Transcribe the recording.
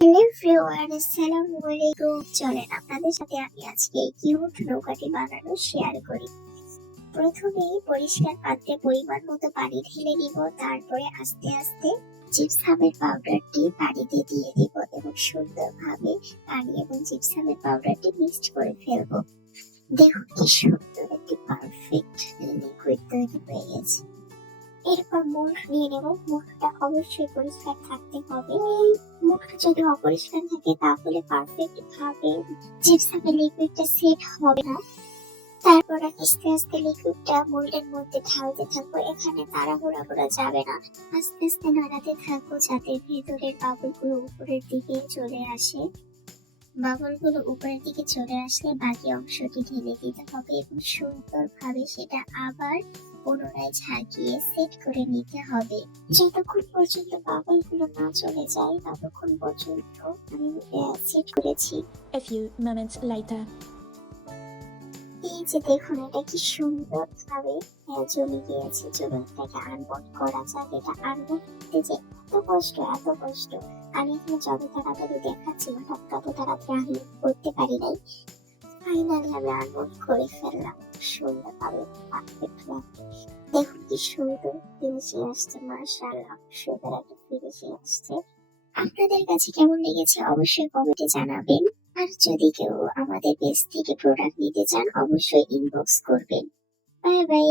Hello everyone আসসালামু আলাইকুম চলেন, আপনাদের সাথে আমি আজকে কিউট নৌকাটি বানানো শেয়ার করি। প্রথমেই পরিষ্কার পাত্রে পরিমাণ মতো পানি ঢেলে নিব, তারপরে আস্তে আস্তে জিপসামের পাউডারটি পানিতে দিয়ে দিব এবং সুন্দরভাবে পানি এবং জিপসামের পাউডারটি মিক্সড করে ফেলব। দেখুন কি সুন্দর একটি পারফেক্ট লিকুইড তৈরি হয়ে গেছে। এরপর মুখ নিয়ে নেব, মুখটা অবশ্যই পরিষ্কার থাকতে হবে। মুখটা যদি অপরিষ্কার থাকে, তাহলে পারফেক্ট ভাবে জিপসামে লিকুইডটা সেট হবে না। তারপর আস্তে আস্তে লিকুইডটা মোল্ডের মধ্যে ঢালতে থাকব। এখানে তাড়াহুড়া করা যাবে না। আস্তে আস্তে নাড়াতে থাকব যাতে ভেতরের বাবলগুলো উপরের দিকে চলে আসে। বাবলগুলো উপরের দিকে চলে আসলে বাকি অংশটি ঢেলে দিতে হবে এবং সুন্দরভাবে সেটা আবার পুনরায় ঝাঁকিয়ে সেট করে নিতে হবে। যতক্ষণ পর্যন্ত বাবলগুলো না চলে যায় ততক্ষণ পর্যন্ত আমি সেট করেছি। A few moments later. এই যে দেখুন এটা কি সুন্দর ভাবে জমে গিয়েছে। চলুন এটাকে আনবোর্ড করা যাক। এটা আনবোর্ড করতে যে এত কষ্ট এত কষ্ট। আমি এখানে যত তাড়াতাড়ি দেখাচ্ছি হঠাৎ তত তাড়াতাড়ি আমি করতে পারি নাই। ফাইনালি আমি আগুন করে ফেললাম। সুন্দর ভাবে পারফেক্ট দেখুন কি সুন্দর ফিনিশিং আসছে মার্শাল্লাহ সুন্দর একটা ফিনিশিং আসছে। আপনাদের কাছে কেমন লেগেছে অবশ্যই কমেন্টে জানাবেন। আর যদি কেউ আমাদের পেজ থেকে প্রোডাক্ট নিতে চান, অবশ্যই ইনবক্স করবেন। Bye bye